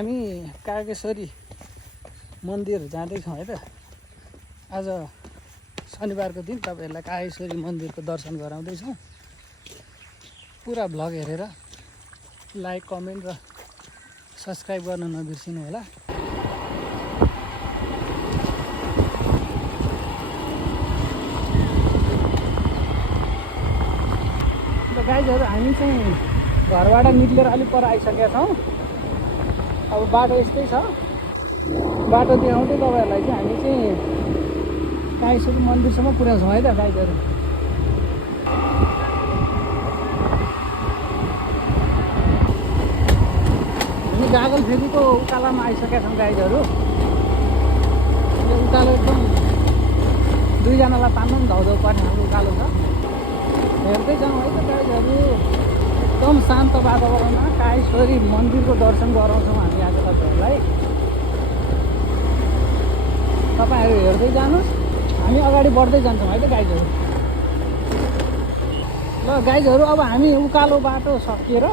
हामी कागेश्वरी मन्दिर जाँदैछौँ है त। आज शनिबारको दिन तपाईँहरूलाई कागेश्वरी मन्दिरको दर्शन गराउँदैछौँ। पुरा भ्लग हेरेर लाइक कमेन्ट र सब्सक्राइब गर्न नबिर्सिनु होला। गाइजहरू हामी चाहिँ घरबाट निक्लेर अलिक पर आइसकेका छौँ। अब बाटो यस्तै छ, बाटो देखाउँदै तपाईँहरूलाई चाहिँ हामी चाहिँ कागेश्वरी मन्दिरसम्म पुर्याउँछौँ है त गाइजहरू। हामी गागल फेदीको उकालोमा आइसकेका छौँ गाइजहरू। यो उकालो एकदम दुईजनालाई तान्नु पनि धाउधाउ पर्ने खालको उकालो छ। हेर्दै जाउँ है त गाइजहरू। एकदम शान्त वातावरणमा कागेश्वरी मन्दिरको दर्शन गराउँछौँ हामी आज तपाईँहरूलाई। तपाईँहरू हेर्दै जानुहोस्, हामी अगाडि बढ्दै जान्छौँ है त गाइजहरू। ल गाइजहरू, अब हामी उकालो बाटो सकिएर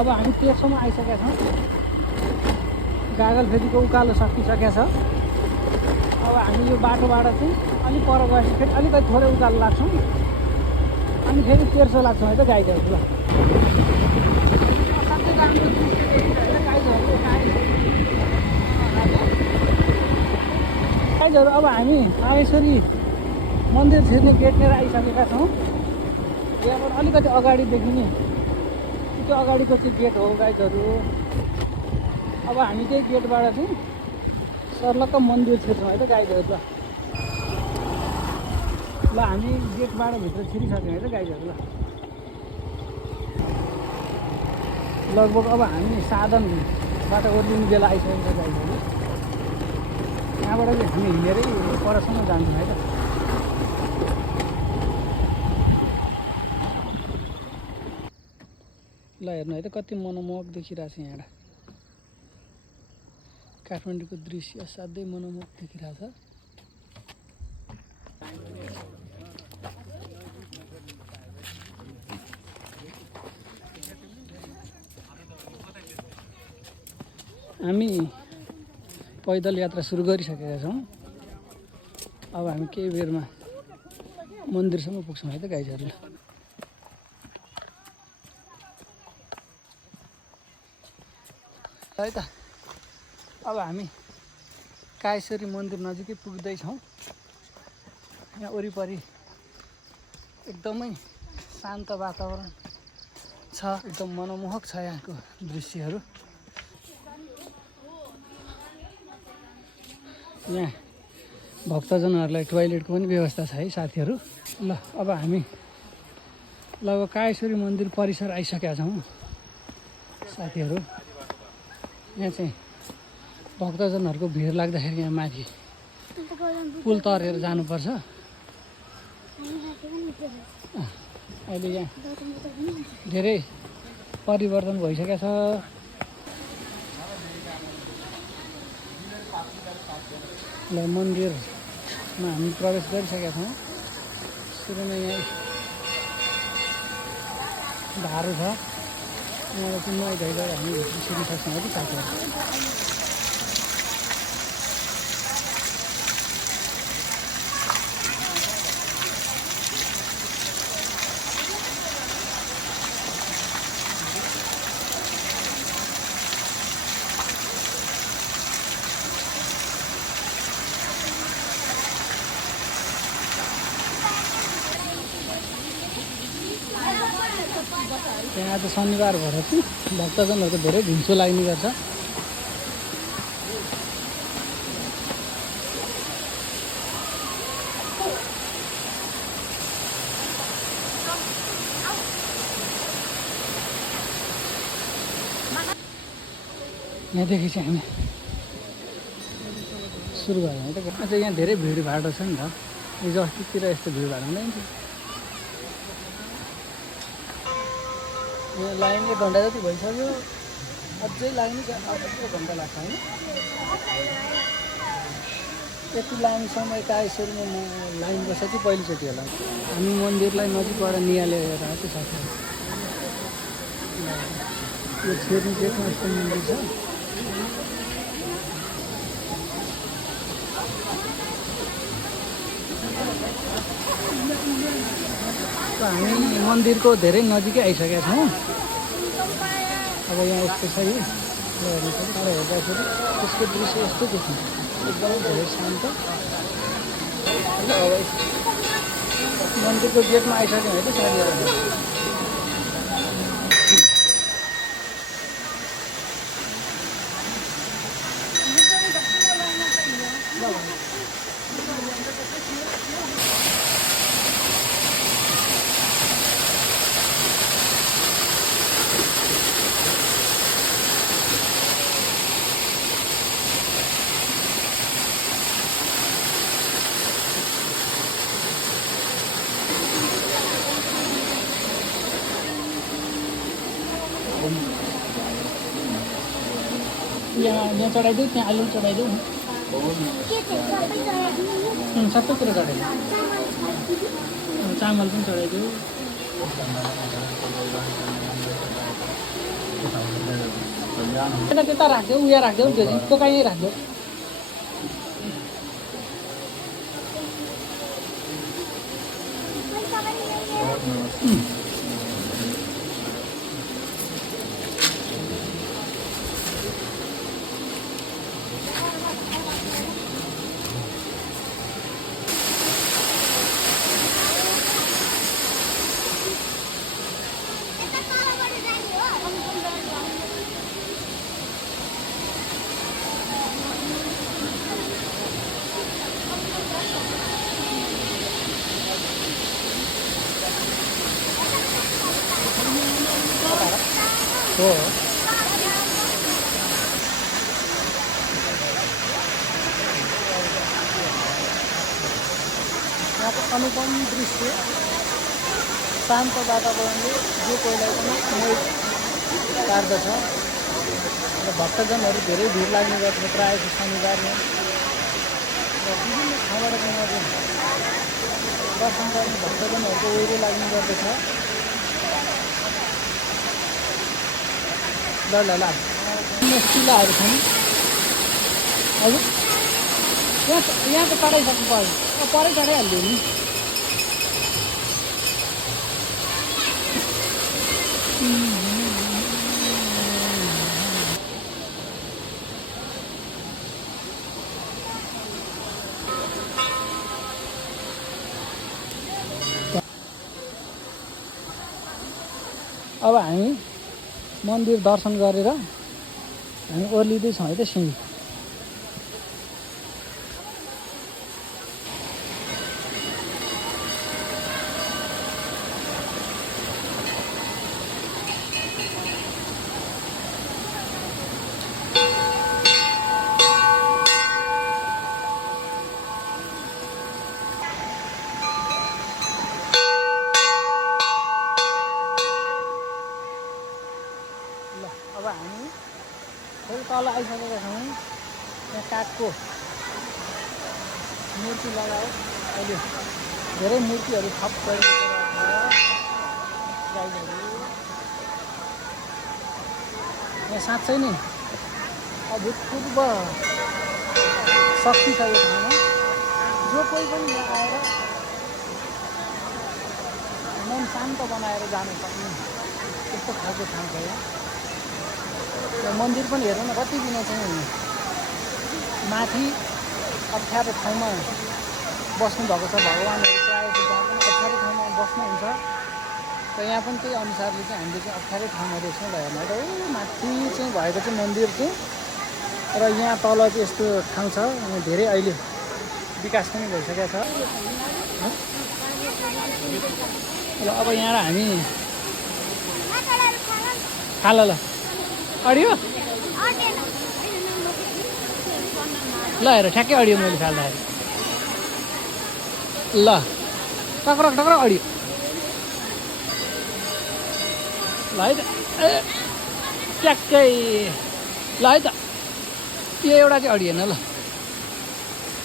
अब हामी तेर्सोमा आइसकेका छौँ। गागल फेदीको उकालो सकिसकेको छ। अब हामी यो बाटोबाट चाहिँ अलिक पर गएपछि फेरि अलिकति थोरै उकालो लाग्छौँ, अनि फेरि तेर्सो लाग्छौँ है त गाइजहरू। ल गाइजहरू, अब हामी कागेश्वरी मन्दिर छिर्ने गेटतिर आइसकेका छौँ। यहाँबाट अलिकति अगाडिदेखि नि त्यो अगाडिको चाहिँ गेट हो गाइजहरू। अब हामी त्यही गेटबाट चाहिँ सर्लक्क मन्दिर छिर्छौँ है त गाइजहरू। ल हामी गेटबाट भित्र छिरिसक्यौँ है त गाइजहरू। ल लगभग अब हामी साधनबाट ओर्लिने बेला आइसकेको छ गाइजहरू। यहाँबाट चाहिँ हामी हिँडेरै परसम्म जान्छौँ है त। ल हेर्नु है त कति मनमोहक देखिरहेछ यहाँबाट। काठमाडौँको दृश्य असाध्यै मनमोहक देखिरहेछ। हामी पैदल यात्रा सुरु गरिसकेका छौँ। अब हामी केही बेरमा मन्दिरसम्म पुग्छौँ है त गाइजहरू। है त अब हामी कागेश्वरी मन्दिर नजिकै पुग्दैछौँ। यहाँ वरिपरि एकदमै शान्त वातावरण छ, एकदम मनमोहक छ यहाँको दृश्यहरू। यहाँ भक्तजनहरूलाई टोयलेटको पनि व्यवस्था छ है साथीहरू। ल अब हामी लगभग कागेश्वरी मन्दिर परिसर आइसकेका छौँ साथीहरू। यहाँ चाहिँ भक्तजनहरूको भिड लाग्दाखेरि यहाँ माथि पुल तरेर जानुपर्छ। अहिले यहाँ धेरै परिवर्तन भइसकेको छ। ल मन्दिरमा हामी प्रवेश गरिसकेका छौँ। सुरुमा यहाँ धारो छ, यहाँबाट चाहिँ नुहाइ धुवाइ गरेर हामी भित्र छिर्न सक्छौँ है त साथीहरू। यहाँ आज शनिबार भएर चाहिँ भक्तजनहरूको धेरै ढिन्चो लाग्ने गर्छ। यहाँदेखि चाहिँ हामी सुरु गरौँ है त। अझ यहाँ धेरै भिडभाड छ नि त, हिजो अस्तितिर यस्तो भिडभाड हुँदैन थियो। यहाँ लाइन 1 घन्टा जति भइसक्यो, अझै लाग्ने अर्को घन्टा लाग्छ होइन। यति लामो समय कागेश्वरीमा लाइन बस्छ कि पहिलोचोटि होला। हामी मन्दिरलाई नजिकबाट निहालेर आएको साथीहरू। यो छिर्ने गेटमा यस्तो मन्दिर छ। हामी मन्दिरको धेरै नजिकै आइसकेका छौँ। अब यहाँ यस्तो छ है तर हेर्दाखेरि त्यसको दृश्य यस्तो देखिन्छ एकदमै धेरै शान्त। अब मन्दिरको गेटमा आइसक्यौँ है त साथीहरू। यहाँ चढाइदेऊ, त्यहाँ आलु चढाइदेऊ, सबै कुरो चढाइदेऊ, चामल पनि चढाइदेऊ। त्यता राखिदेऊ, उयो राखिदेऊ, त्यो चाहिँ टोकाइ राखिदेऊ। हो यहाँको अनुपम दृश्य शान्त वातावरणले जो कोहीलाई पनि मोहित पार्दछ। र भक्तजनहरू धेरै भिड लाग्ने गर्छ प्रायः शनिबारमा र विभिन्न ठाउँबाट पनि दर्शन गर्ने भक्तजनहरूको ओहिरो लाग्ने गर्दछ। ल शिलाहरू छन्। हजुर यहाँ त चढाइसक्नु पर्यो, परै चढाइहाल्यो नि। अब हामी मन्दिर दर्शन गरेर हामी ओर्लिँदैछौँ है त सिँढी। अब हामी फेरि तल आइसकेका छौँ। यहाँ काठको मूर्ति लगायो, अहिले धेरै मूर्तिहरू थप गरिएको गाईहरू। यहाँ साँच्चै नै अभूतपूर्व शक्ति छ यो ठाउँमा। जो कोही पनि यहाँ आएर मन शान्त बनाएर जानु सक्ने त्यस्तो खालको ठाउँ छ यहाँ। मन्दिर पनि हेर्नु न कति दिन चाहिँ माथि अप्ठ्यारो ठाउँमा बस्नुभएको छ भगवान्हरू। प्रायः जहाँ पनि अप्ठ्यारो ठाउँमा बस्नुहुन्छ र यहाँ पनि त्यही अनुसारले चाहिँ हामीले चाहिँ अप्ठ्यारो ठाउँमा देख्छौँ। ल हेर्नु त माथि चाहिँ भएको चाहिँ मन्दिर चाहिँ र यहाँ तल चाहिँ यस्तो ठाउँ छ। यहाँ धेरै अहिले विकास पनि भइसकेको छ। र अब यहाँ हामी खाल ल अडियो ल हेर ठ्याक्कै अडियो मैले फाल्दाखेरि ल टक्रक टक्रक अडियो ल है त ट्याक्कै ल है त यो एउटा चाहिँ अडिएन ल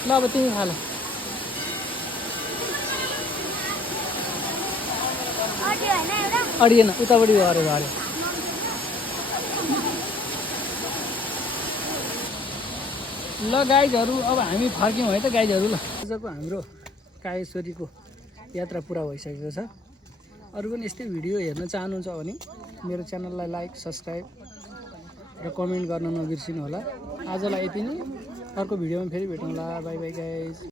ल अब तिमी खा ल अडिएन उतापट्टि गऱ्यो गऱ्यो ल गाइजहरू अब हामी फर्क्यौँ है त गाइजहरू। ल आजको हाम्रो कायेश्वरीको यात्रा पुरा भइसकेको छ। अरू पनि यस्तै भिडियो हेर्न चाहनुहुन्छ भने मेरो च्यानललाई लाइक सब्सक्राइब र कमेन्ट गर्न नबिर्सिनु होला। आजलाई यति नै, अर्को भिडियोमा फेरि भेटौँला। By by guys.